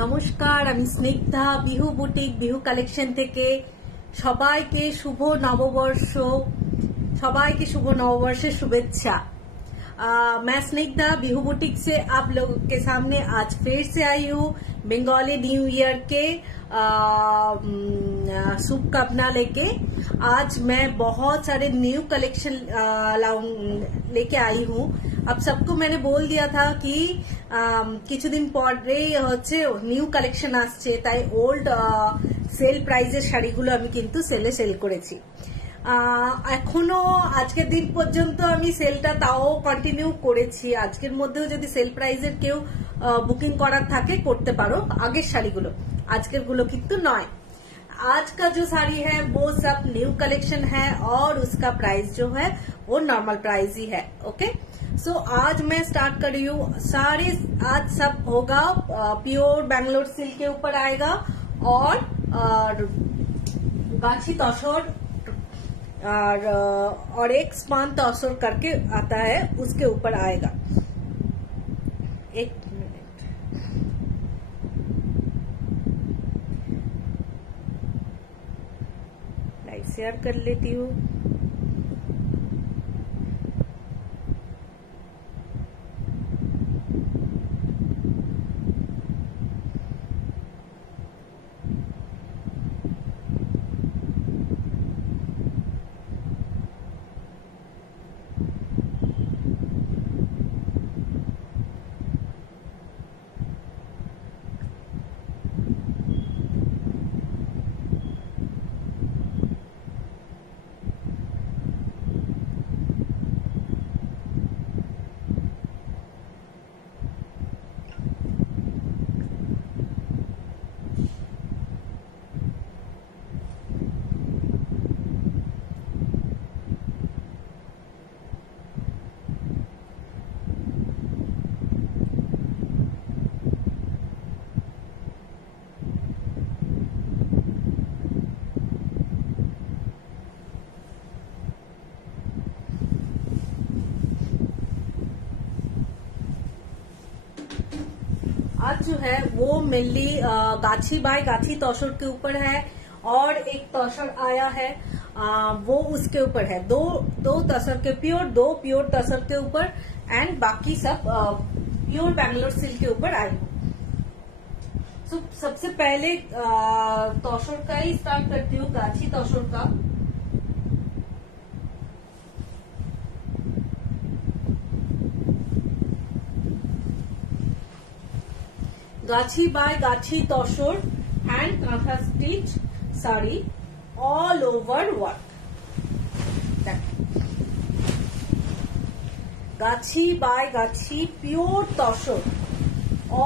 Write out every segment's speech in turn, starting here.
নমস্কার, আমি Snigdha Bihu boutique Bihu collection থেকে সবাইকে শুভ নবवर्षের शुभेच्छा। मैं स्निग्धा बिहू बुटीक से आप लोगों के सामने आज फिर से आई हूँ बंगाली न्यू ईयर के शुभकामना लेके। आज मैं बहुत सारे न्यू कलेक्शन लेके आई हूँ। अब सबको मैंने बोल दिया था कि কিছুদিন পরে হচ্ছে নিউ কালেকশন আসছে, তাই ওল্ড সেল প্রাইজের শাড়িগুলো আমি কিন্তু সেল করেছি। এখনো আজকের দিন পর্যন্ত আমি সেলটা তাও কন্টিনিউ করেছি। আজকের মধ্যেও যদি সেল প্রাইজের কেউ বুকিং করার থাকে করতে পারো আগের শাড়িগুলো, আজকের গুলো কিন্তু নয়। आज का जो साड़ी है वो सब न्यू कलेक्शन है और उसका प्राइस जो है वो नॉर्मल प्राइस ही है। ओके, सो आज मैं स्टार्ट कर रही हूँ। सारे आज सब होगा प्योर बैंगलोर सिल्क के ऊपर आएगा और गाछी तसर और एक स्पान तसर करके आता है, उसके ऊपर आएगा। एक शेयर कर लेती हूँ। आज जो है वो मेनली गाछी बाय गाछी तसर के ऊपर है और एक तसर आया है वो उसके ऊपर है। दो तसर के दो प्योर तसर के ऊपर एंड बाकी सब प्योर बैंगलोर सिल्क के ऊपर आए। तो सबसे पहले तसर का ही स्टार्ट करती हूँ, गाछी तसर का। गाछी बाय गाछी tussar hand kantha stitch sari all over work. गाछी बाय गाछी pure tussar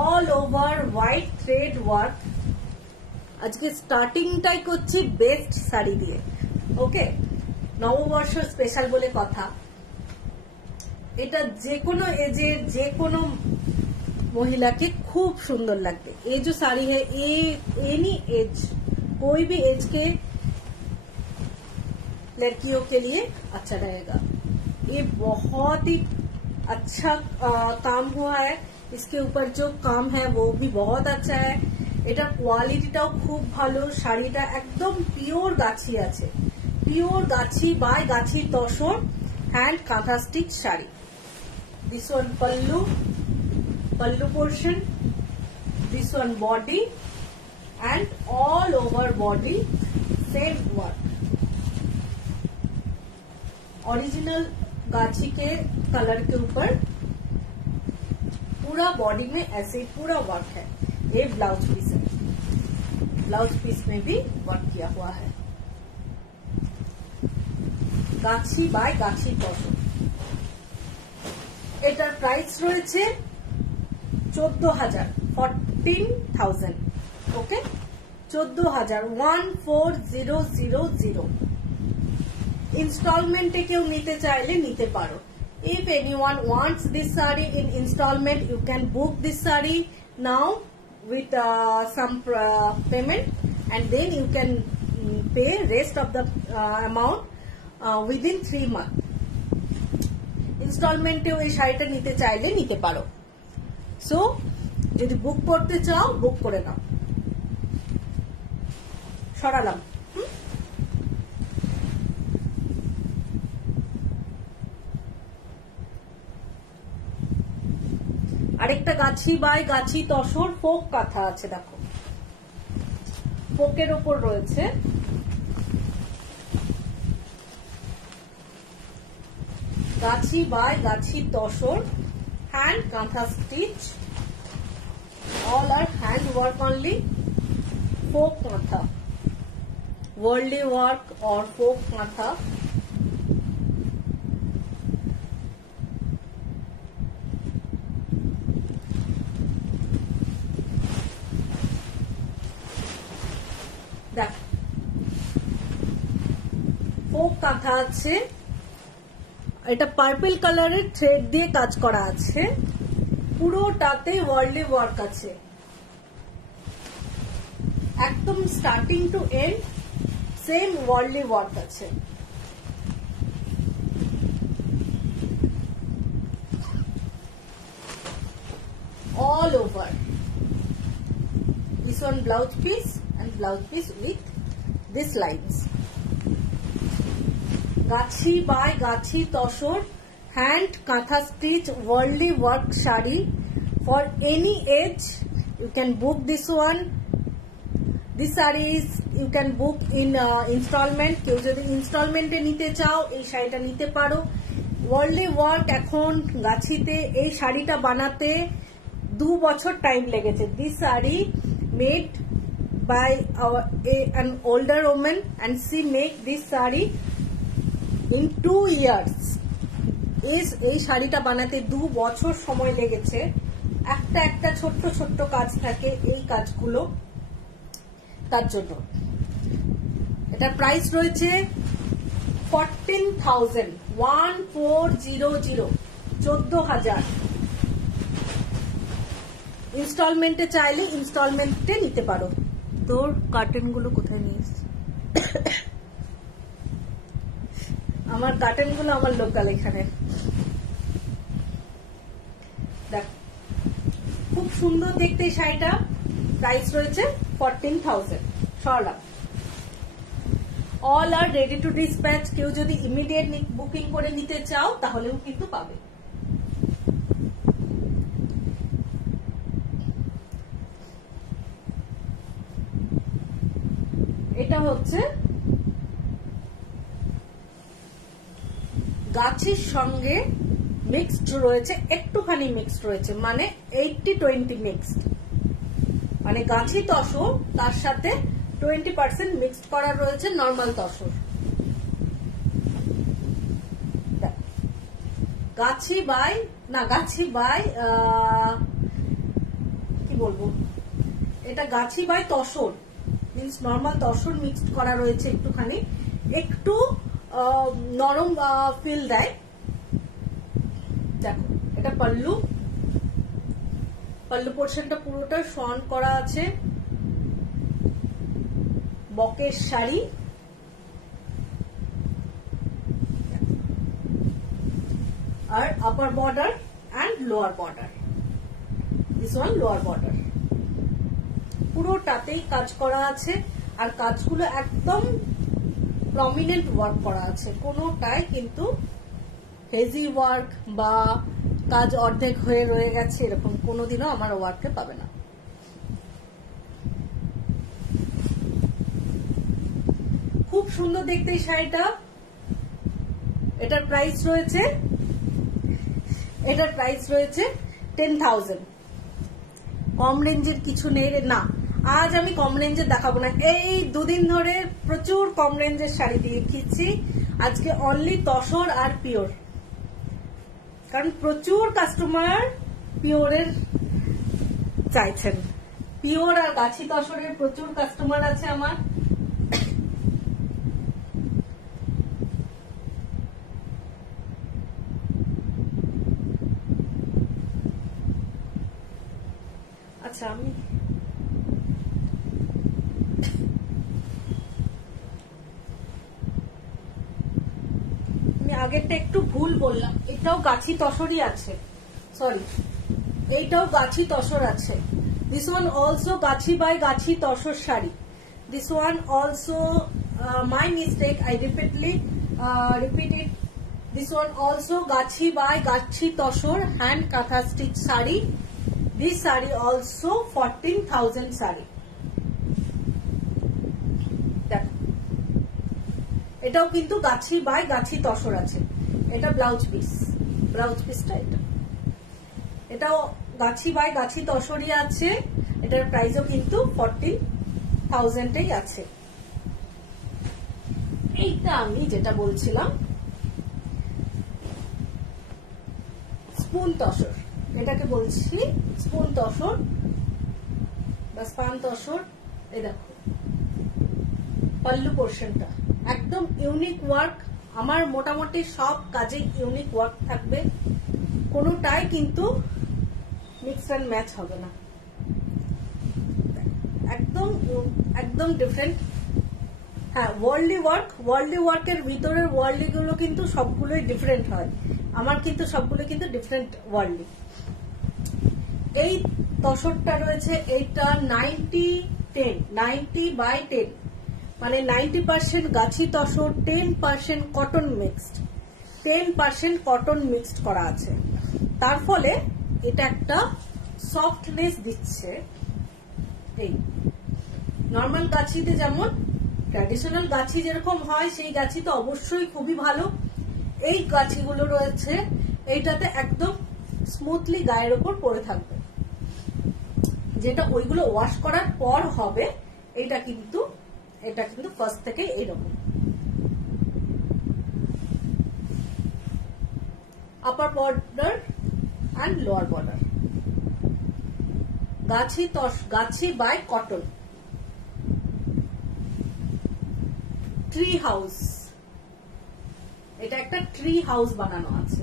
all over white thread work. আজকে স্টার্টিংটাই করছি বেস্ট শাড়ি দিয়ে। ওকে, নববর্ষ স্পেশাল বলে কথা। এটা যে কোনো এজের যে কোনো महिला के खूब सुंदर लगते। ये जो साड़ी है ये एनी एज, कोई भी एज के लड़कियों के लिए अच्छा रहेगा। ये बहुत ही अच्छा काम हुआ है, इसके ऊपर जो काम है वो भी बहुत अच्छा है। এটা কোয়ালিটিটাও খুব ভালো। শাড়িটা একদম পিওর গাছি আছে, pure Gachhi by Gachhi tussar hand কাঁথা stitch sari. This one pallu portion, this one body and all over body same work। Original गाछी के कलर के ऊपर पूरा बॉडी में ऐसे पूरा वर्क है। ये ब्लाउज पीस है, ब्लाउज पीस में भी वर्क किया हुआ है। गाछी बाय गाछी तसर। এটার প্রাইস রয়েছে 14,000 14,000। ওকে, 14,000 14,000। ইনস্টলমেন্টে কেউ নিতে চাইলে নিতে পারো। If anyone wants this saree in installment, you can book this saree now with some payment and then you can pay rest of the amount within 3 months। ইনস্টলমেন্টেও এই শাড়িটা নিতে চাইলে নিতে পারো। সো যদি বুক করতে চাও বুক করে নাও। সরালাম। আরেকটা গাছি বাই গাছি তসর ফোক কাঁথা আছে, দেখো ফোকের ওপর রয়েছে। গাছি বাই গাছি তসর, হ্যান্ড কাঁথা stitch, all are hand work only, folk কাঁথা, worldly work or folk কাঁথা। দেখ ফোক কাঁথা আছে, এটা পার্পল কালারের থ্রেড দিয়ে কাজ করা আছে, পুরোটাতে ওয়ার্ল্ডলি ওয়ার্ক আছে, একদম starting to end same worldly work আছে। all over. This one blouse piece and blouse piece with this lines. Gachhi by Gachhi tussar, hand katha stitch worldly work shari for any age. You can book this one. This sarees you can book in installment. কেউ যদি ইনস্টলমেন্টে নিতে চাও এই শাড়িটা নিতে পারো। Worldly work এখন গাছিতে এই শাড়িটা বানাতে 2 বছর টাইম লেগেছে। This sari made by an older woman and she make this sari in 2 years. এই শাড়িটা বানাতে 2 বছর সময় লেগেছে। একটা একটা ছোট্ট ছোট্ট কাজ থাকে, এই কাজগুলো তার জন্য। এটা প্রাইস রয়েছে 14,000, 1400, 14,000। ইনস্টলমেন্টে চাইলে ইনস্টলমেন্টে নিতে পারো। তোর কার্টেন গুলো কোথায় নিস? আমার কার্টেন গুলো আমার লোকাল এখানে। দেখ খুব সুন্দর দেখতে এই শাড়িটা, প্রাইস রয়েছে 14,000। সরলাম। All are ready to dispatch, কেউ যদি ইমিডিয়েট বুকিং করে নিতে চাও তাহলেও কিন্তু পাবে। এটা হচ্ছে গাছের সঙ্গে মিক্সড রয়েছে, একটুখানি মিক্সড রয়েছে, মানে 80-20 মিক্সড, মানে গাছি তসর তার সাথে 20% মিক্সড করা রয়েছে নর্মাল তসর। গাছি বাই কি বলবো, এটা গাছি by tussar means normal tussar mixed করা রয়েছে, একটুখানি একটু নরম ফিল দেয়। দেখো এটা পাল্লু পোর্শনটা পুরোটা শন করা আছে, বকের শাড়ি, আর upper border and lower border. This one lower border, পুরোটাতেই কাজ করা আছে, আর কাজগুলো একদম প্রমিনেন্ট ওয়ার্ক করা আছে, কোনোটাই কিন্তু হেজি ওয়ার্ক বা কাজ অর্ধেক হয়ে রয়ে গেছে এরকম কোনোদিনও আমার ওয়ার্কে পাবে না। খুব সুন্দর দেখতে এই শাড়িটা। এটার প্রাইস রয়েছে 10,000। কম রেঞ্জের কিছু নেই না, আজ আমি কম রেঞ্জের দেখাবো না। এই 2 দিন ধরে প্রচুর কম রেঞ্জের শাড়ি দেখিয়েছি, আজকে অনলি তসর আর পিওর, কারণ প্রচুর কাস্টমার পিওরের চাইছেন। পিওর আর গাছি তসরের প্রচুর কাস্টমার আছে আমার। আচ্ছা আমি আগেরটা একটু ভুল বললাম, এটাও গাছি তসরই আছে, সরি। এইটাও গাছি তসর আছে। This one also Gachhi by Gachhi tussar sari. This one also my mistake, I repeat it. This one also gachi by gachi tosor hand katha stitch sari. This sari also 14,000 sari. এটাও কিন্তু গাছি বাই গাছি তসর আছে। এটা blouse পিসটা এটাও গাছি by গাছি তসরই আছে। এটার প্রাইসও কিন্তু 14,000 আছে। এইটা আমি যেটা বলছিলাম স্পুন তসর, এটাকে বলছি স্পুন তসর বা স্পান তসর। এই দেখো পাল্লু পোর্শনটা একদম ইউনিক ওয়ার্ক। আমার মোটামুটি সব কাজে ইউনিক ওয়ার্ক থাকবে, কোনোটাই কিন্তু মিক্স অ্যান্ড ম্যাচ হবে না, একদম ডিফারেন্ট। হ্যাঁ, ওয়ার্ল্ডলি ওয়ার্কের ভিতরের ওয়ার্ল্ডলি গুলো কিন্তু সবগুলোই ডিফারেন্ট হয়। আমার কিন্তু সবগুলো কিন্তু ডিফারেন্ট ওয়ার্ল্ডলি। এই তসরটা রয়েছে, এইটা 90/10 মানে 90% গাছি tussar, 10% cotton mixed, 10% cotton mixed করা আছে। তার ফলে এটা একটা সফটনেস দিচ্ছে। এই নর্মাল গাছিতে যেমন ট্র্যাডিশনাল গাছি যেরকম হয় সেই গাছি তো অবশ্যই খুবই ভালো। এই গাছিগুলো রয়েছে এইটাতে একদম স্মুথলি গায়ের ওপর পড়ে থাকবে, যেটা ওইগুলো ওয়াশ করার পর হবে। এটা কিন্তু ফার্স্ট থেকে এইরকম। আপার border and lower border Gachhi by cotton. Tree house, এটা একটা ট্রি হাউস বানানো আছে।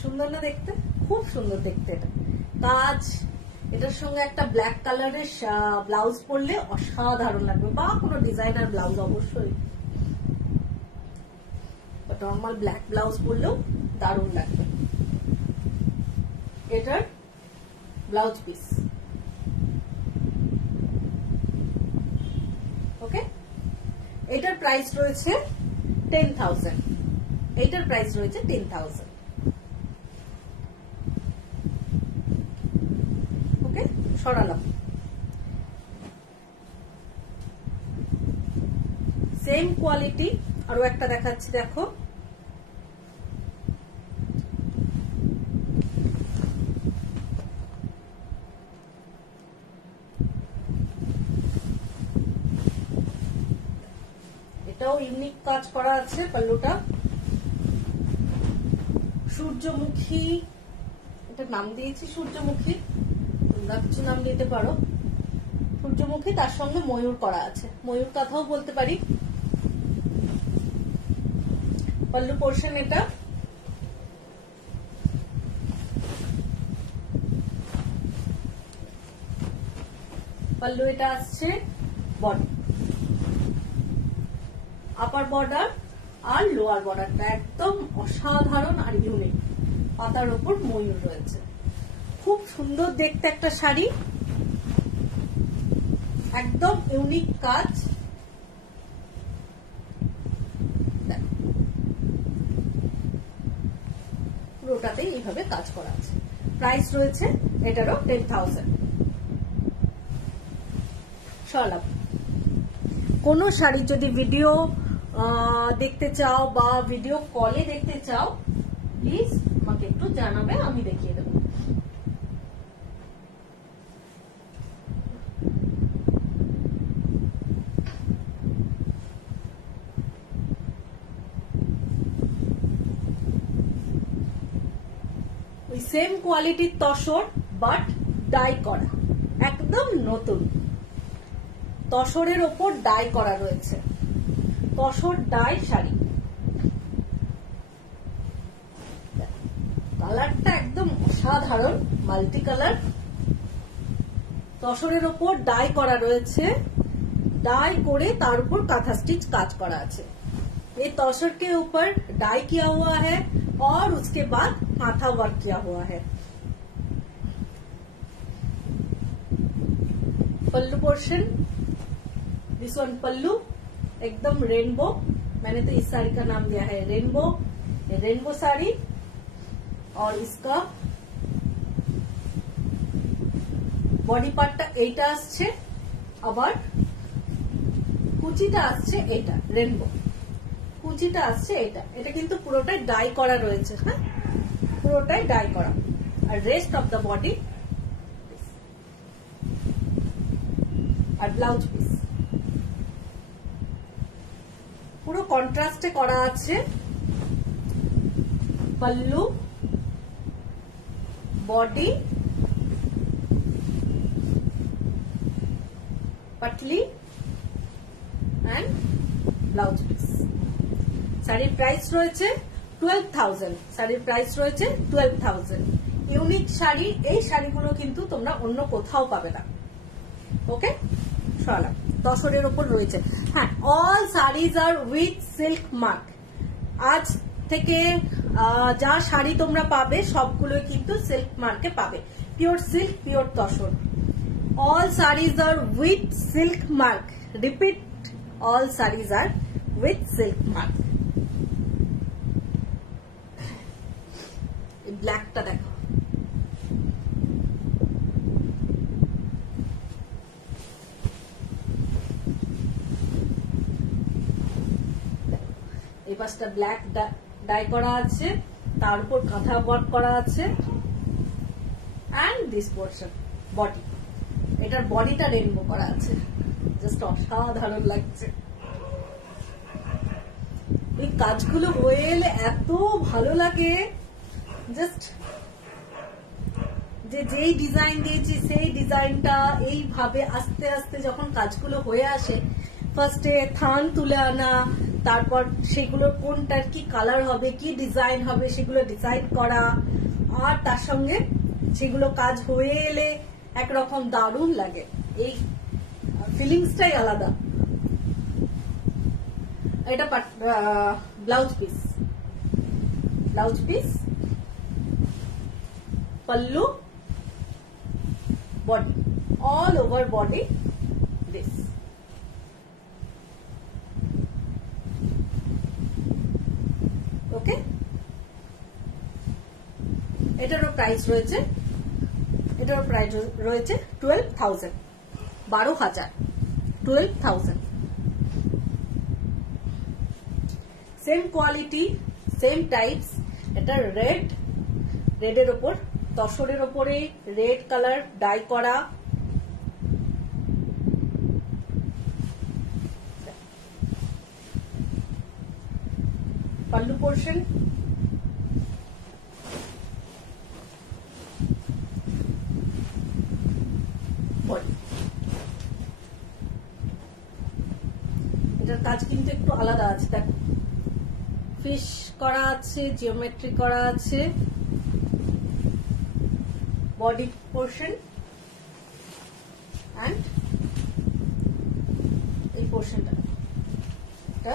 সুন্দর না দেখতে? খুব সুন্দর দেখতে এটা কাজ। এটার সঙ্গে একটা ব্ল্যাক কালারের ব্লাউজ পরলে অসাধারণ লাগবে, বা কোনো ডিজাইনার ব্লাউজ অবশ্যই, নর্মাল ব্ল্যাক ব্লাউজ পরলেও দারুণ লাগবে। এটার ব্লাউজ পিস, ওকে। এটার প্রাইস রয়েছে 10,000। এটার প্রাইস রয়েছে 10,000। ওকে, সরালাম। সেম কোয়ালিটি আরো একটা দেখাচ্ছি, দেখো। এটাও ইউনিক কাজ করা আছে। পাল্লুটা সূর্যমুখী, এটা নাম দিয়েছি সূর্যমুখী, তোমরা কিছু নাম দিতে পারো। সূর্যমুখী, তার সঙ্গে ময়ূর করা আছে, ময়ূর কথাও বলতে পারি। পাল্লু পোর্শন এটা। পাল্লু এটা আসছে বডি, আপার বর্ডার আর লোয়ার বর্ডারটা একদম অসাধারণ আর ইউনিক। পাতার উপর ময়ূর রয়েছে, খুব সুন্দর দেখতে একটা শাড়ি, একদম ইউনিক কাজ। পুরোটাতেই এইভাবে কাজ করা আছে। প্রাইস রয়েছে এটারও 10,000। সরালাম। কোন শাড়ি যদি ভিডিও দেখতে চাও বা ভিডিও কলে দেখতে চাও, প্লিজ আমাকে একটু জানাবে, আমি দেখিয়ে দেবো। ওই সেম কোয়ালিটির তসর, বাট ডাই করা, একদম নতুন। তসরের ওপর ডাই করা রয়েছে, তসর ডাই শাড়ি। কালারটা একদম অসাধারণ, মাল্টি কালার। তসরের ওপর ডাই করা রয়েছে, डाई করে তার উপর কাঁথা স্টিচ কাজ করা আছে। ये तौसर के ऊपर डाई किया हुआ है और उसके बाद माथा वर्क किया हुआ है। पल्लू पोर्शन, दिस वन पल्लू एकदम रेनबो, मैंने तो इस साड़ी का नाम दिया है रेनबो, ये रेनबो साड़ी। और इसका बॉडी पार्टটা এইটা আসছে, আবার কুচিটা আসছে এইটা রেনবো, কুচিটা আসছে এটা, এটা কিন্তু পুরোটাই ডাই করা রয়েছে, হ্যাঁ পুরোটাই ডাই করা। আর রেস্ট অফ দ্য বডি আর ব্লাউজ পিস পুরো কন্ট্রাস্টে করা আছে। পল্লু, বডি, पटली एंड ब्लाउज पिस। শাড়ির প্রাইস রয়েছে 12,000, শাড়ির প্রাইস রয়েছে 12,000। ইউনিক শাড়ি, এই শাড়িগুলো কিন্তু তোমরা অন্য কোথাও পাবে না। ওকে, চলো তসরের উপর রয়েছে। হ্যাঁ, all saris are with silk mark. আজ থেকে যা শাড়ি তোমরা পাবে সবগুলো কিন্তু সিল্ক মার্কে পাবে, pure silk, pure tussar. All sarees are with silk mark. Repeat, all sarees are with silk mark. Black টা দেখো, এই পাশটা ব্ল্যাক ডাই করা আছে, তার উপর কাঁথা ওয়ার্ক করা আছে। and this portion body, এটার বডিটা রেনবো করা আছে, জাস্ট অসাধারণ লাগছে। এই কাজগুলো হয়ে এলে এত ভালো লাগে, জাস্ট যেই ডিজাইন দিয়েছি সেই ডিজাইনটা এইভাবে আস্তে আস্তে যখন কাজগুলো হয়ে আসে, ফার্স্টে থান তুলে আনা, তারপর সেগুলোর কোনটার কি কালার হবে, কি ডিজাইন হবে সেগুলো ডিসাইড করা, আর তার সঙ্গে সেগুলো কাজ হয়ে এলে একরকম দারুণ লাগে, এই ফিলিংসটাই আলাদা। এটা blouse piece, blouse piece, pallu, body, all over body this. Okay, এটারও প্রাইস রয়েছে, এটার প্রাইস রয়েছে 12,000, 12,000, 12,000। Same quality, same types. এটা রেড, রেডের ওপর, তসরের ওপরে রেড কালার ডাই করা। पल्लू पोर्शन, এটার কাজ কিন্তু একটু আলাদা আছে, দেখো ফিশ করা আছে, জিওমেট্রি করা আছে। বডি পোর্শন এন্ড এই পোর্শনটা, এটা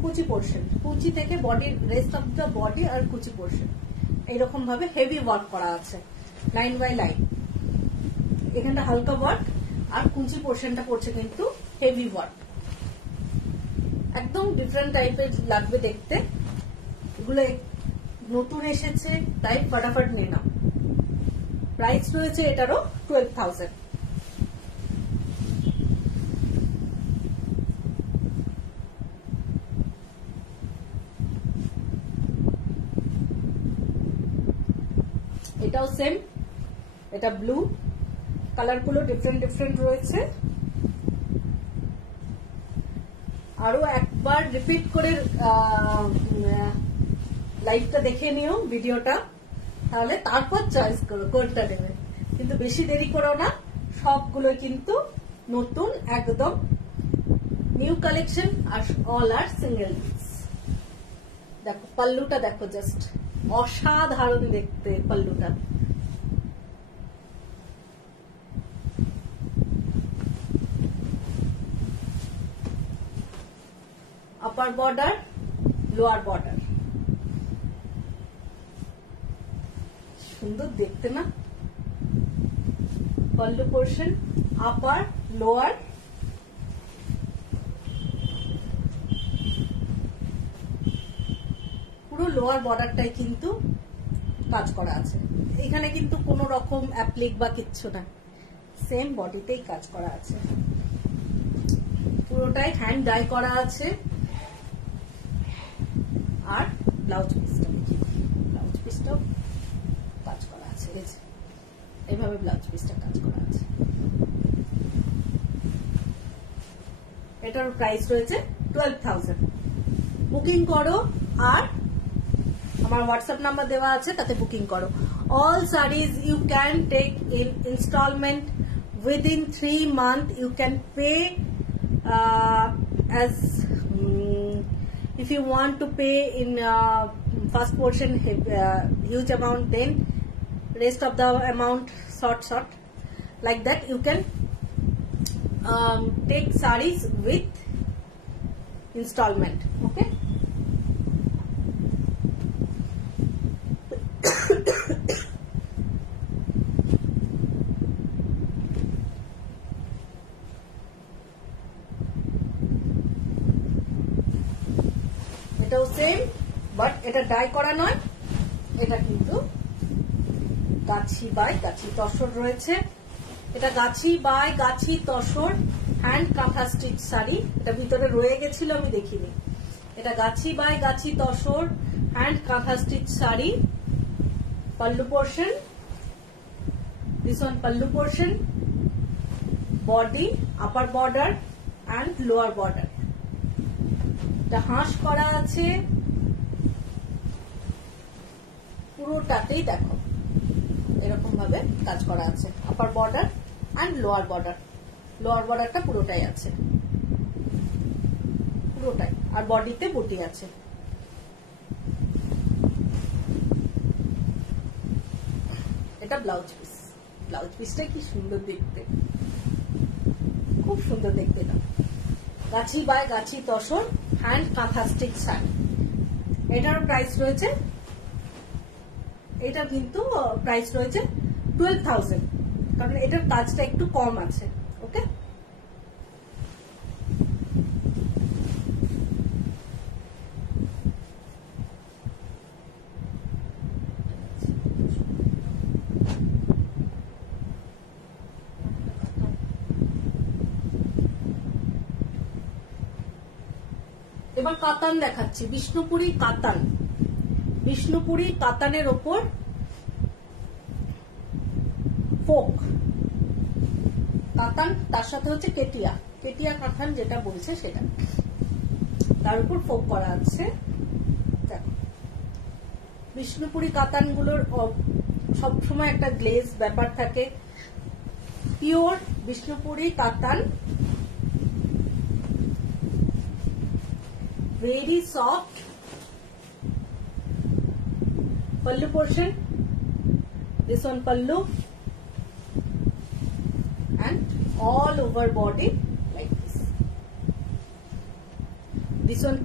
কুচি পোর্শন, কুচি থেকে বডির রেস্ট অফ দ্য বডি আর কুচি পোর্শন এইরকম ভাবে হেভি ওয়ার্ক করা আছে, লাইন বাই লাইন। এখানটা হালকা ওয়ার্ক আর কুচি পোর্শনটা পড়ছে কিন্তু হেভি ওয়ার্ক, একদম ডিফারেন্ট টাইপের লাগবে দেখতে। এগুলো নতুন এসেছে তাই ফটাফট নিয়ে নাও। প্রাইস রয়েছে এটারও 12,000। এটাও সেম, এটা ব্লু, কালারগুলো ডিফারেন্ট ডিফারেন্ট রয়েছে। আরো একবার রিপিট করে লাইভটা দেখে নিও, ভিডিওটা, তাহলে তারপর চয়েস করো কোনটা নেবে। কিন্তু বেশি দেরি করো না, সবগুলো কিন্তু নতুন, একদম নিউ কালেকশন, আর অল আর সিঙ্গেল পিস। দেখো পাল্লুটা দেখো, জাস্ট অসাধারণ দেখতে পাল্লুটা। আপার বর্ডার, লোয়ার বর্ডার, সুন্দর দেখতে না? পল্লু পোর্শন, আপার লোয়ার, পুরো লোয়ার বর্ডারটাই কিন্তু কাজ করা আছে। এখানে কিন্তু কোনো রকম অ্যাপ্লিক বা কিচ্ছু না, সেম বডিতেই কাজ করা আছে। পুরোটাই হ্যান্ড ডাই করা আছে। আর ব্লাউজ পিসটা, ব্লাউজ পিসটাও কাজ করা আছে, এইভাবে ব্লাউজ পিসটা কাজ করা আছে। এটার প্রাইস রয়েছে 12,000। বুকিং করো, আর আমার হোয়াটসঅ্যাপ নাম্বার দেওয়া আছে, তাতে বুকিং করো। All saris you can take in instalment within 3 months. You can pay as if you want to pay in first portion huge amount, then rest of the amount short like that. You can take sarees with installment. Okay. এটাও same, but এটা die করা নয়, এটা কিন্তু গাছি by গাছি তসর রয়েছে। এটা গাছি by Gachhi tussar hand কাঁথা স্টিচ শাড়ি। এটা ভিতরে রয়ে গেছিল, আমি দেখিনি। এটা গাছি বাই গাছি তসর হ্যান্ড কাঁথা stitch sari. Pallu portion, this one pallu portion, body, upper border and lower border. এটা হাঁস করা আছে পুরোটাতেই, দেখো এরকম ভাবে কাজ করা আছে। আপার border and lower border, lower বর্ডারটা পুরোটাই আছে, পুরোটাই। আর বডিতে বুটি আছে। এটা ব্লাউজ পিস। ব্লাউজ পিসটা কি সুন্দর দেখতে, খুব সুন্দর দেখতে। না, গাছি বাই গাছি তসর হ্যান্ড কাঁথা স্টিচ শাড়ি। এটার প্রাইস রয়েছে, এটা কিন্তু প্রাইস রয়েছে 12,000, কারণ এটার কাজটা একটু কম আছে। ওকে, এবার কাতান দেখাচ্ছি, বিষ্ণুপুরি কাতান। বিষ্ণুপুরি কাতানের ওপর ফোক কাতান, তার সাথে হচ্ছে কেটিয়া, কেটিয়া কাতান যেটা বলছে সেটা, তার উপর ফোক করা আছে। দেখো, বিষ্ণুপুরি কাতান গুলোর সবসময় একটা গ্লেজ ব্যাপার থাকে। পিওর বিষ্ণুপুরি কাতান, very soft. Pallu portion, this one pallu, and all over body like this. This one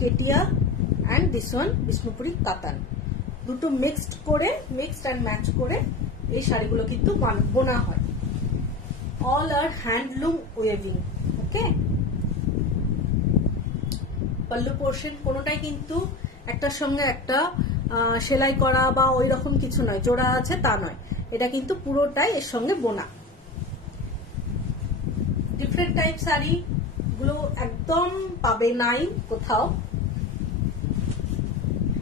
ketia and this one Bishnupuri katan. দুটো মিক্সড করে, মিক্সড এন্ড ম্যাচ করে এই শাড়িগুলো কিন্তু বোনা হয়। অল আর হ্যান্ডলুম ওয়েভিং। ওকে, পাল্লু পোর্শন কোনোটাই কিন্তু একটার সঙ্গে একটা সেলাই করা বা ওই রকম কিছু নয়, জোড়া আছে তা নয়, এটা কিন্তু পুরোটাই এর সঙ্গে বোনা। ডিফারেন্ট টাইপ শাড়ি গুলো একদম পাবে নাই কোথাও,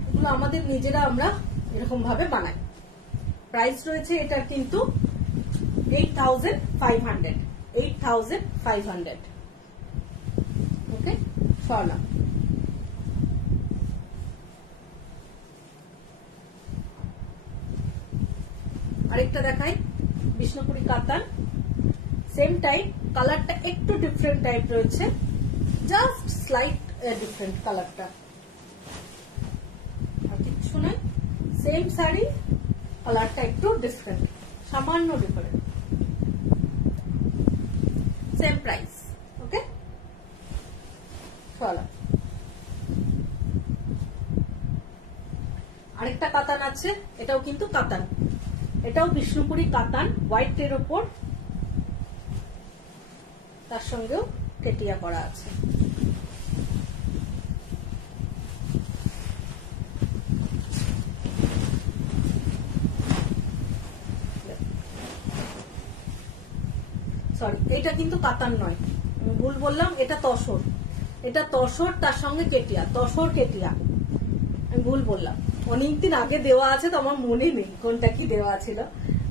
এগুলো আমাদের নিজেরা আমরা এরকম ভাবে বানাই। প্রাইস রয়েছে এটার কিন্তু 8,500, 8,500। ওকে, সরলাম। আরেকটা দেখাই, বিষ্ণুপুরি কাতান, সেম টাইপ, কালারটা একটু ডিফারেন্ট টাইপ রয়েছে, জাস্ট স্লাইট ডিফারেন্ট কালারটা, আর কিছু নয়। সেম শাড়ি, কালারটা একটু ডিফারেন্ট, সামান্য ডিফারেন্ট, সেম প্রাইস। ওকে, চলো আরেকটা কাতান আছে, এটাও কিন্তু কাতান, এটাও বিষ্ণুপুরি কাতান, হোয়াইট এর ওপর, তার সঙ্গেও কেটিয়া করা আছে। সরি, এটা কিন্তু কাতান নয়, ভুল বললাম, এটা তসর, এটা তসর, তার সঙ্গে কেটিয়া, তসর কেটিয়া, আমি ভুল বললাম। অনেকদিন আগে দেওয়া আছে তো আমার মনে নেই কোনটা কি দেওয়া ছিল,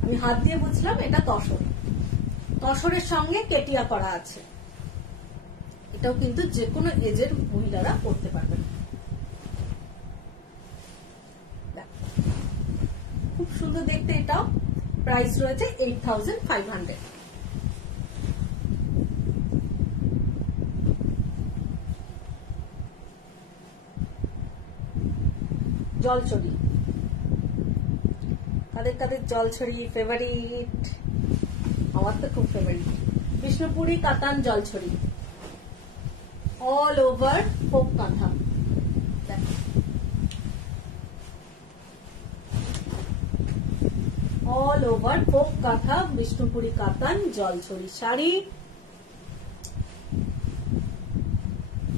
আমি হাত দিয়ে বুঝলাম এটা তসর, তসরের সঙ্গে কেটিয়া করা আছে। এটাও কিন্তু যে কোনো এজের মহিলারা পড়তে পারবেন। খুব সুন্দর দেখতে, এটাও প্রাইস রয়েছে 8500। জলছড়ি, কাদের কাদের জলছড়ি ফেভারিট? আমার তো খুব ফেভারিট। বিষ্ণুপুরি কাতান জলছড়ি, অল ওভার ফোক কাঁথা, অল ওভার ফোক কাঁথা, বিষ্ণুপুরি কাতান জলছড়ি শাড়ি,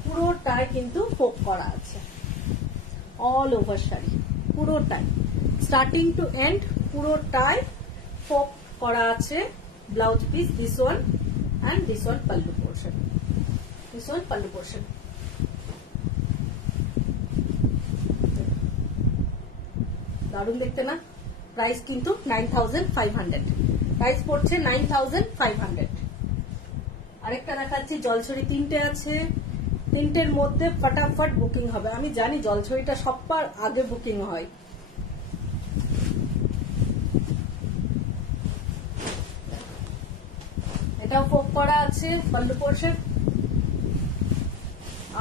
পুরোটাই কিন্তু ফোক করা আছে, অল ওভার শাড়ি পুরোটাই, স্টার্টিং টু এন্ড পুরোটাই ফোক করা আছে। Blouse piece this one and this one pallu portion, this one pallu portion. দারুণ দেখতে না? প্রাইস কিন্তু 9500, প্রাইস পড়ছে 9500। আরেকটা দেখাচ্ছি জলছড়ি, তিনটে আছে, তিনটের মধ্যে ফটাফট বুকিং হবে। আমি জানি জলছড়িটা সবার আগে বুকিং হয়। এটাও ফোক করা আছে, পাল্লু পোর্শন,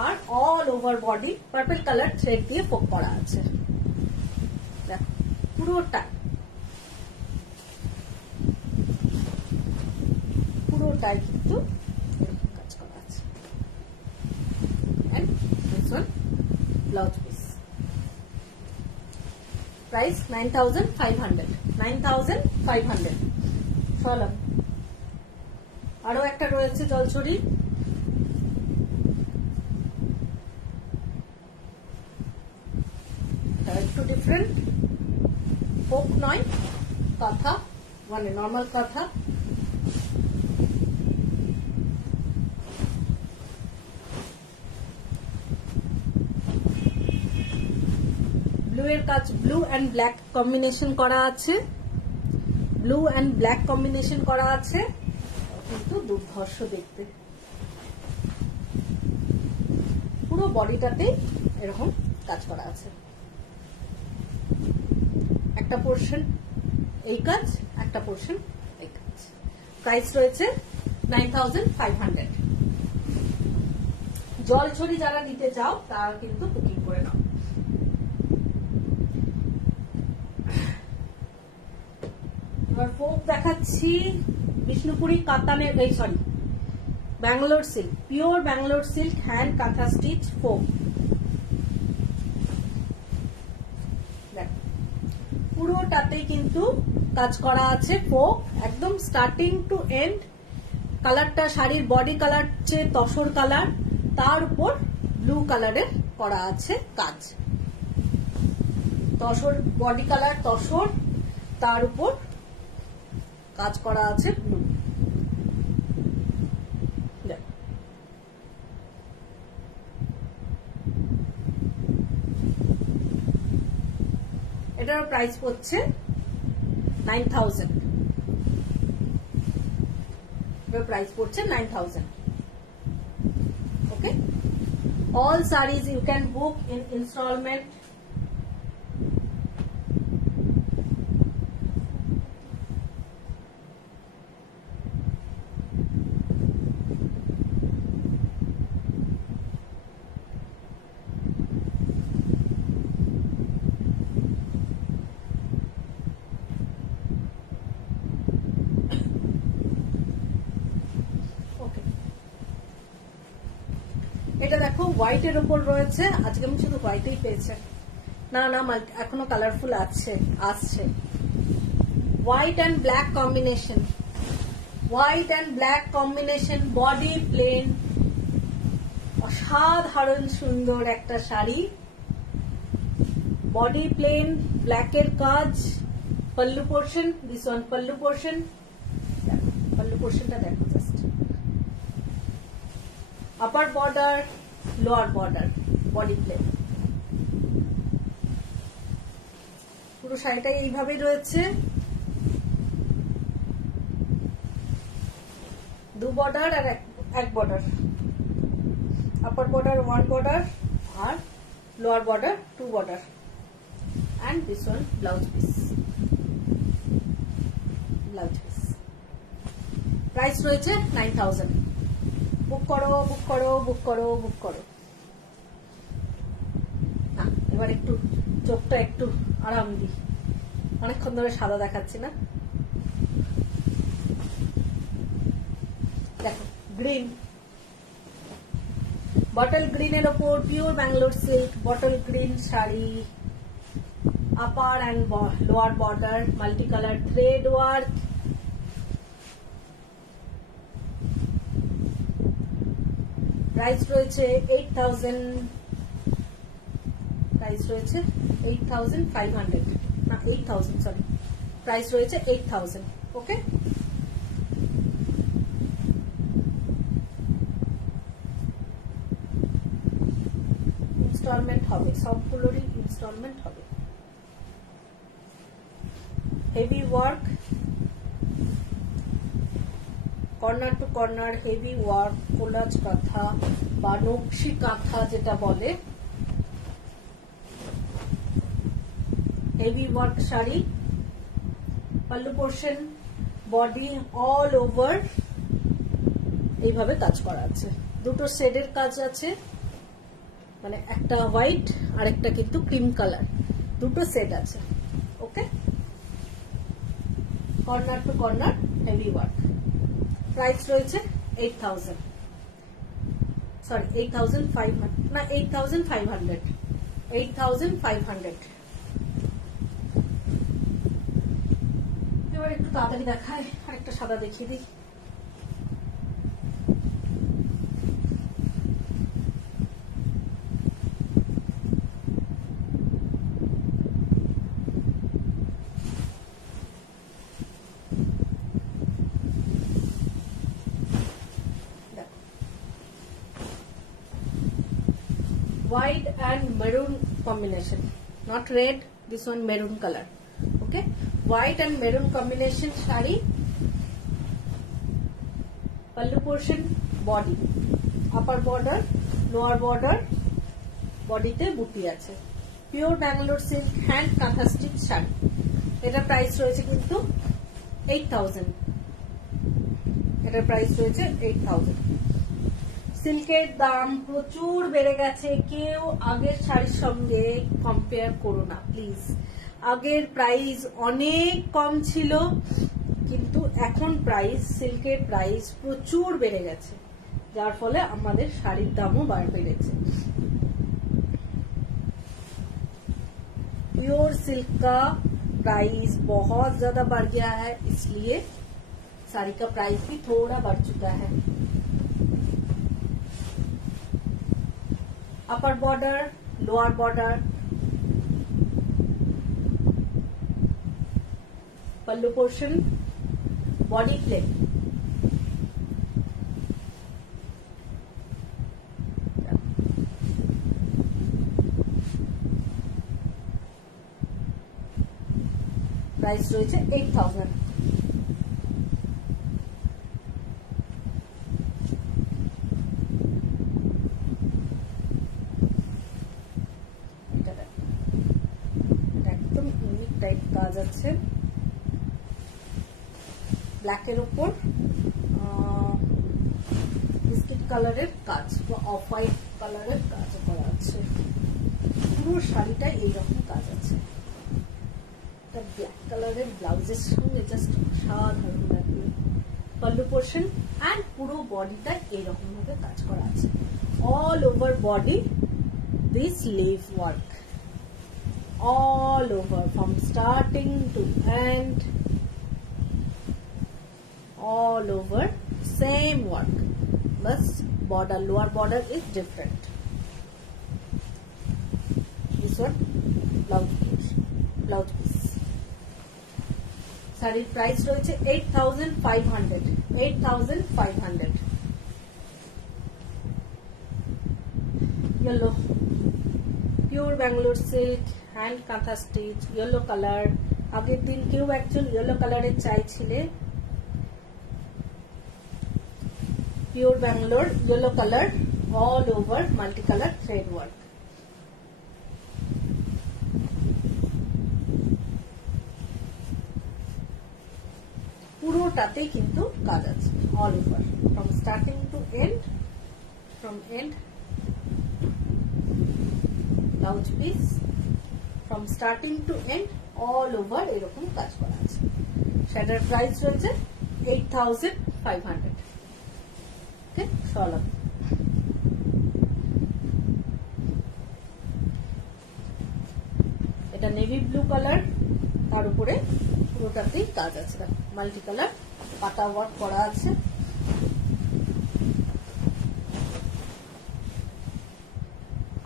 আর all over body purple colour thread দিয়ে ফোক করা আছে। দেখো পুরোটা, পুরোটাই কিন্তু কাজ করা আছে। And this one blouse piece, price 9500, 9500। চলো আরো একটা রয়েছে জলছড়ি, একটু ডিফারেন্ট, ফোক নয়, কাঁথা, মানে নর্মাল কাঁথা, ব্লু এর কাজ, ব্লু এন্ড ব্ল্যাক কম্বিনেশন করা আছে, ব্লু এন্ড ব্ল্যাক কম্বিনেশন করা আছে, কিন্তু দুর্ধর্ষ দেখতে। পুরো বডিটাতে এরকম কাজ করা আছে, একটা পোর্শন এই কাজ, একটা পোর্শন এই কাজ। প্রাইস রয়েছে 9500। জলছড়ি যারা নিতে চাও তারা কিন্তু বুকিং করে নাও। এবার ফোক দেখাচ্ছি, বিষ্ণুপুরি কাতানের, এই sorry Bangalore silk, pure Bangalore silk hand কাঁথা স্টিচ ফোক। পুরোটাতেই কিন্তু কাজ করা আছে ফোক, একদম স্টার্টিং টু এন্ড। কালারটা শাড়ির বডি কালার হচ্ছে তসর কালার, তার উপর ব্লু কালারের করা আছে কাজ, তসর বডি কালার তসর, তার উপর কাজ করা আছে ব্লু। এটার প্রাইস পড়ছে 9000, এটার প্রাইস পড়ছে 9000। ওকে, all sarees you can book in installment। এটা দেখো হোয়াইট এর উপর রয়েছে, আজকে আমি শুধু হোয়াইটেই পেয়েছি, না না এখনো কালারফুল আসছে। White and black combination, white and black combination, body plain, অসাধারণ সুন্দর একটা শাড়ি। বডি প্লেন, ব্ল্যাকের কাজ, pallu portion, this one pallu portion. Pallu পোর্শনটা দেখো just, upper border, lower border, body plain. পুরো শাড়িটাই এইভাবেই রয়েছে, দু বর্ডার আর এক বর্ডার, আপার বর্ডার 1 বর্ডার আর lower border 2 border. and this one blouse piece, price রয়েছে 9000। বুক করো বুক করো বুক করো বুক করো। না এবার একটু চোখটা একটু আরাম দিই, অনেকক্ষণ ধরে সাদা দেখাচ্ছি না। দেখো গ্রিন, বটল গ্রিনের ওপর pure Bangalore silk bottle green sari, upper and lower border, multi colour thread work. Price রয়েছে 8000, প্রাইস রয়েছে 8500, না 8000 সরি, প্রাইস রয়েছে 8000। ওকে, ইনস্টলমেন্ট হবে, সবগুলোরই ইনস্টলমেন্ট হবে। Heavy work, corner to corner heavy work, collage কাঁথা বা নকশি কাঁথা যেটা বলে, heavy work sari. Pallu portion, body all over এইভাবে কাজ করা আছে। দুটো শেডের কাজ আছে, মানে একটা হোয়াইট আর একটা কিন্তু ক্রিম কালার, দুটো সেট আছে। Okay, corner to corner heavy work. Price রয়েছে 8000, সরি 8500, না 8500, 8500। এবার একটু তাড়াতাড়ি দেখায়, আর একটা সাদা দেখিয়ে দিই। White and maroon combination, not red, this one maroon color. Okay, white and maroon combination shari, pallu portion, body, upper border, lower border, body te buti ache, pure Bangalore silk hand katha stitch shari। এটা price রয়েছে কিন্তু 8000, এটা price রয়েছে 8000। সিল্কের দাম প্রচুর বেড়ে গেছে, কেউ আগের শাড়ির সঙ্গে কম্পেয়ার করো না প্লিজ। আগের প্রাইস অনেক কম ছিল, কিন্তু এখন প্রাইস, সিল্কের প্রাইস প্রচুর বেড়ে গেছে, যার ফলে আমাদের শাড়ির দামও বেড়েছে। प्योर सिल्क का प्राइस बहुत ज्यादा बढ़ गया है, इसलिए साड़ी का प्राइस भी थोड़ा बढ़ चुका है। अपर बॉर्डर, लोअर बॉर्डर, पल्लू पोर्शन, बॉडी प्लेन। प्राइस রয়েছে 8000। একদম ইউনিক টাইপ কাজ আছে, ব্ল্যাকের উপর বিস্কিট কালারের কাজ বা অফ হোয়াইট কালারের কাজ করা আছে। পুরো শাড়িটা এইরকম কাজ আছে। ব্ল্যাক কালারের ব্লাউজের সঙ্গে জাস্ট অসাধারণ লাগবে। পল্লু পোর্শন অ্যান্ড পুরো বডিটা এইরকম ভাবে কাজ করা আছে। All over body this leaf work, all over from starting to end, all over same work, but border, lower border is different. This one blouse piece. শাড়ির প্রাইস রয়েছে 8500, 8500। yellow pure Bangalore silk hand কাঁথা stitch, yellow colour. আগের দিন কেউ একজন yellow কালারের চাইছিলে, pure Bangalore yellow color all over multicolor thread work। পুরোটাতেই কিন্তু কাজ আছে all over from starting to end, from end blouse piece from starting to end all over এরকম কাজ করা আছে। সেটার প্রাইস রয়েছে 8500। ওকে, চলো এটা নেভি ব্লু কালার, তার উপরে পুরোটাতেই কাজ আছে, মাল্টি কালার পাতা ওয়ার্ক করা আছে।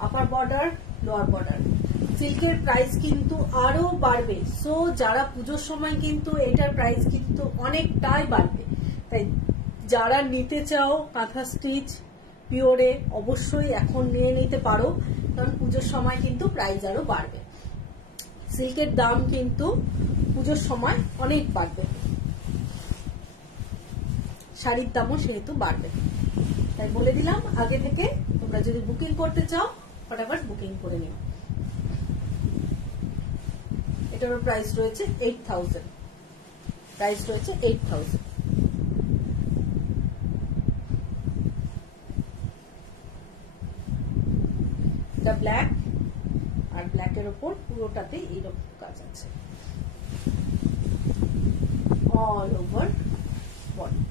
আপার বর্ডার, লোয়ার বর্ডার। সিল্কের প্রাইস কিন্তু আরো বাড়বে, সো যারা পুজোর সময় কিন্তু এটার প্রাইস কিন্তু অনেকটাই বাড়বে, তাই যারা নিতে চাও কাঁথা স্টিচ পিওরে অবশ্যই এখন নিয়ে নিতে পারো, কারণ পুজোর সময় কিন্তু প্রাইস আরো বাড়বে। সিল্কের দাম কিন্তু পুজোর সময় অনেক বাড়বে, শাড়ির দামও সেহেতু বাড়বে, তাই বলে দিলাম আগে থেকে। তোমরা যদি বুকিং করতে চাও ফটাফট বুকিং করে নিও। এটারও প্রাইস রয়েছে 8000, প্রাইস রয়েছে 8000। এটা ব্ল্যাক, আর ব্ল্যাকের ওপর পুরোটাতে এইরকম কাজ আছে all over body,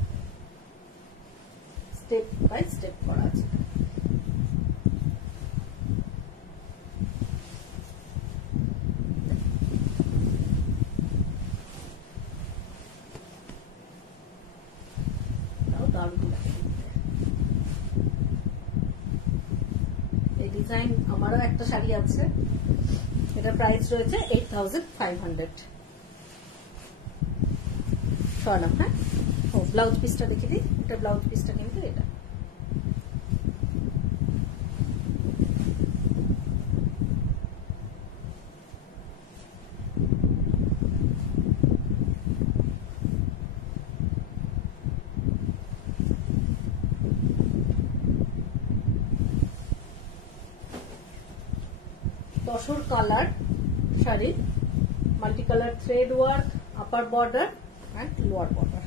step by step করা আছে। এই ডিজাইন আমারও একটা শাড়ি আছে, এটা প্রাইস রয়েছে 8500। সরালাম, হ্যাঁ। ও ব্লাউজ পিসটা দেখে দিই, এটা ব্লাউজ পিসটা কিন্তু এটা tussar colour sari, multi colour thread work, upper border and lower border,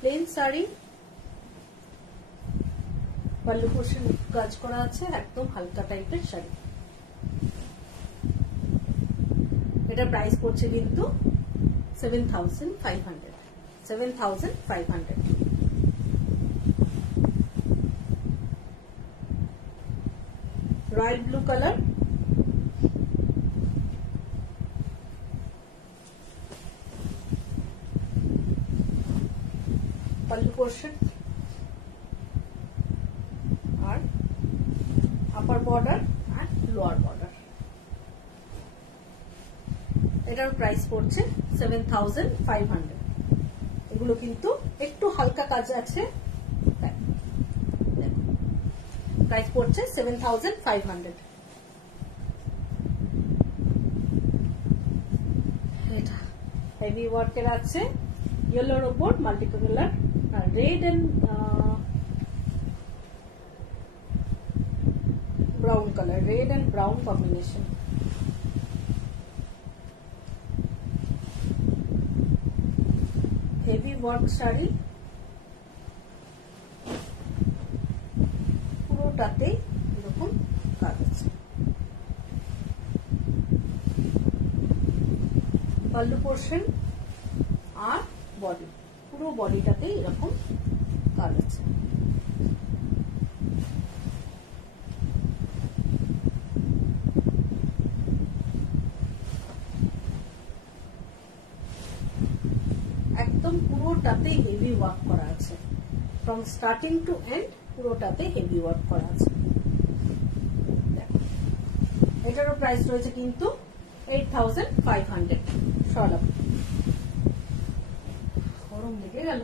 plain sari, pallu portion কাজ করা আছে, একদম হালকা টাইপের শাড়ি। এটা প্রাইস পড়ছে কিন্তু 7500, 7500। Royal blue colour, pallu portion আর আপার বর্ডার আর লোয়ার বর্ডার। এটার প্রাইস পড়ছে 7500। এগুলো কিন্তু একটু হালকা কাজ আছে, প্রাইস পড়ছে 7500। এটা হেভি ওয়ার্কের আছে, ইয়েলোর ওপর multi colour, red and brown colour, red and brown combination. Heavy work sari, পুরোটাতে এরকম কাজ আছে। পাল্লু পোর্শন আর বডি, পুরো বডিটাতে এরকম কাজ আছে। একদম পুরোটাতে হেভি ওয়ার্ক করা আছে, ফ্রম স্টার্টিং টু এন্ড পুরোটাতে হেভি ওয়ার্ক করা আছে। এটারও প্রাইস রয়েছে কিন্তু 8500। সরব গরম লেগে গেল।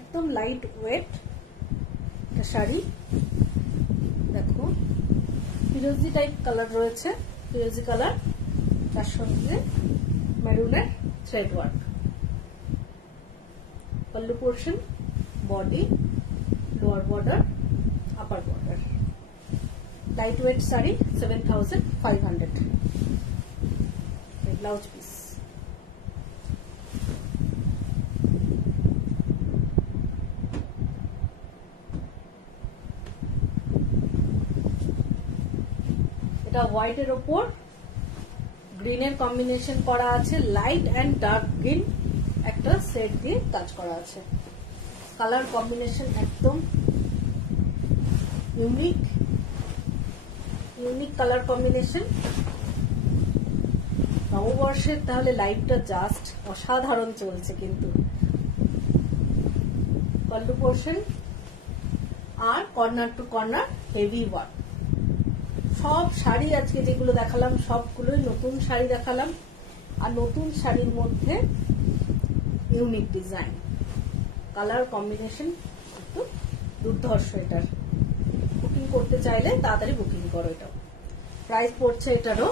একদম লাইট ওয়েট একটা শাড়ি। দেখো ফিরোজি টাইপ কালার রয়েছে, ফিরোজি কালার, তার সঙ্গে মেরুনের thread work. Pallu portion, body, lower border, upper border. Light weight sari 7500। Blouse piece. এটা হোয়াইটের ওপর গ্রিনের কম্বিনেশন করা আছে, লাইট অ্যান্ড ডার্ক গ্রিন একটা সেট দিয়ে কাজ করা আছে। কালার কম্বিনেশন একদম ইউনিক কালার কম্বিনেশন। নববর্ষের তাহলে লাইভটা জাস্ট অসাধারণ চলছে কিন্তু। পল্লু পোর্শন আর corner to corner heavy work. সব শাড়ি আজকে যেগুলো দেখালাম সবগুলোই নতুন শাড়ি দেখালাম, আর নতুন শাড়ির মধ্যে ইউনিক ডিজাইন, কালার কম্বিনেশন একটু দুর্ধর্ষ। এটার বুকিং করতে চাইলে তাড়াতাড়ি বুকিং করো। এটাও প্রাইস পড়ছে এটারও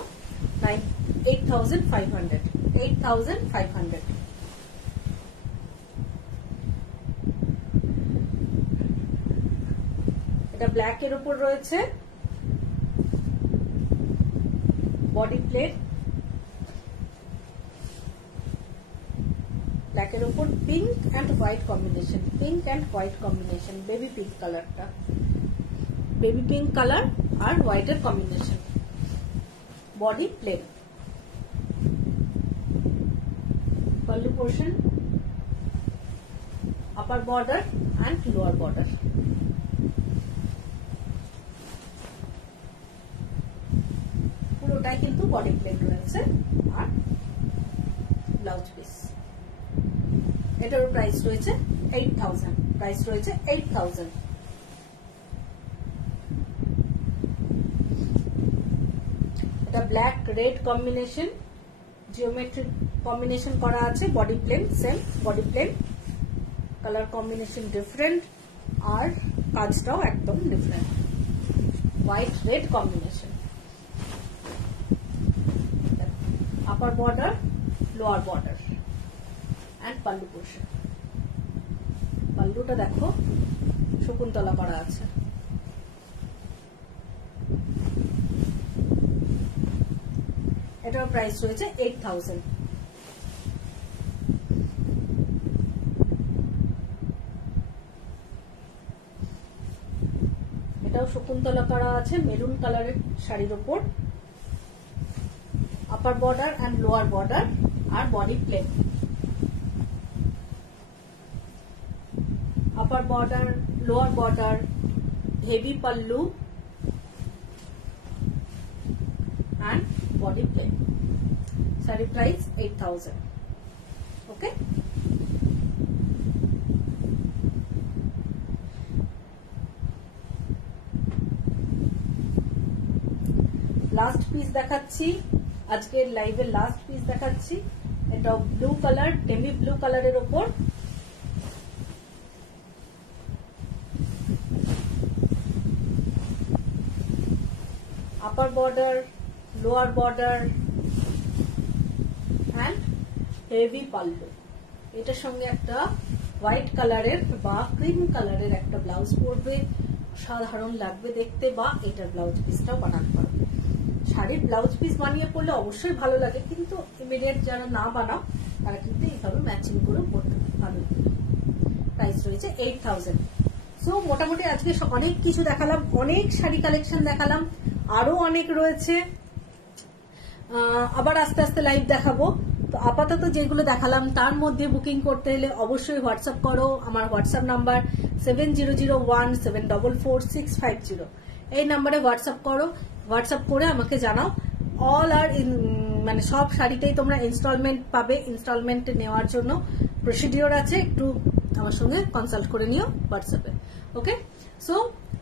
8500। এটা ব্ল্যাক এর উপর রয়েছে, বডি প্লেট, ব্ল্যাকের উপর pink and white combination, baby pink কালারটা, বেবি পিঙ্ক কালার আর হোয়াইটের combination. Body plain, pallu portion, upper border and lower border. পুরোটাই কিন্তু বডি প্লেট রয়েছে আর ব্লাউজ পিস। এটার প্রাইস রয়েছে 8000। এটা black red combination, geometric combination করা আছে। Body plain, same body plain, colour combination different আর কাজটাও একদম different. White red combination. Upper border, lower border and pallu portion. পাল্লুটা দেখো শকুন্তলা করা আছে। এটার প্রাইস রয়েছে 8000। এটাও শকুন্তলা করা আছে মেরুন কালারের শাড়ির ওপর। Upper border and lower border আর body plain. Upper border, lower border, heavy pallu and body plain. Saree price 8000. Okay. Last piece দেখাচ্ছি, আজকের লাইভের লাস্ট পিস দেখাচ্ছি। এটা ব্লু কালার, নেভি ব্লু কালারের ওপর upper border, lower border and heavy pallu. এটার সঙ্গে একটা হোয়াইট কালারের বা ক্রিম কালারের একটা ব্লাউজ পরবে, সাধারণ লাগবে দেখতে, বা এটার ব্লাউজ পিসটাও বানাতে পারবে। শাড়ির ব্লাউজ পিস বানিয়ে পড়লে অবশ্যই ভালো লাগে, কিন্তু ইমিডিয়েট যারা না বানাও তারা কিন্তু এইভাবে ম্যাচিং করে পড়তে ভালো লাগে। প্রাইস রয়েছে 8000। সো মোটামুটি আজকে অনেক কিছু দেখালাম, অনেক শাড়ি কালেকশন দেখালাম, আরো অনেক রয়েছে। আবার আস্তে আস্তে লাইভ দেখাবো। তো আপাতত যেগুলো দেখালাম তার মধ্যে বুকিং করতে হলে অবশ্যই হোয়াটসঅ্যাপ করো। আমার হোয়াটসঅ্যাপ নাম্বার 7001744650। এই নাম্বারে হোয়াটসঅ্যাপ করো, হোয়াটসঅ্যাপ করে আমাকে জানাও। অল আর মানে সব শাড়িতেই তোমরা ইনস্টলমেন্ট পাবে। ইনস্টলমেন্ট নেওয়ার জন্য প্রসিডিওর আছে, একটু আমার সঙ্গে কনসাল্ট করে নিও হোয়াটসঅ্যাপে। ओके सो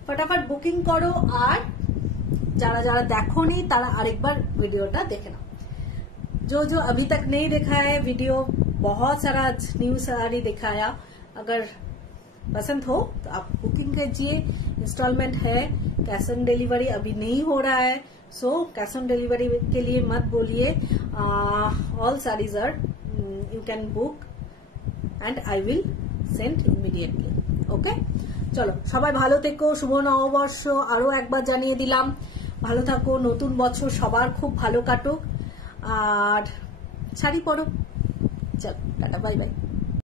फटाफट बुकिंग करो और যারা যারা দেখোনি তারা আরেকবার ভিডিওটা দেখে নাও। जो जो अभी तक नहीं देखा है वीडियो, बहुत सारा न्यू साड़ी दिखाया, अगर पसंद हो तो आप बुकिंग कीजिए। इंस्टॉलमेंट है, कैश ऑन डिलीवरी अभी नहीं हो रहा है, सो कैश ऑन डिलीवरी के लिए मत बोलिए। All saris are you can book and I will send immediately. Okay চলো সবাই ভালো থেকো, শুভ নববর্ষ আরো একবার জানিয়ে দিলাম। ভালো থাকো, নতুন বছর সবার খুব ভালো কাটুক আর শাড়ি পরো। চলো টাটা, বাই বাই।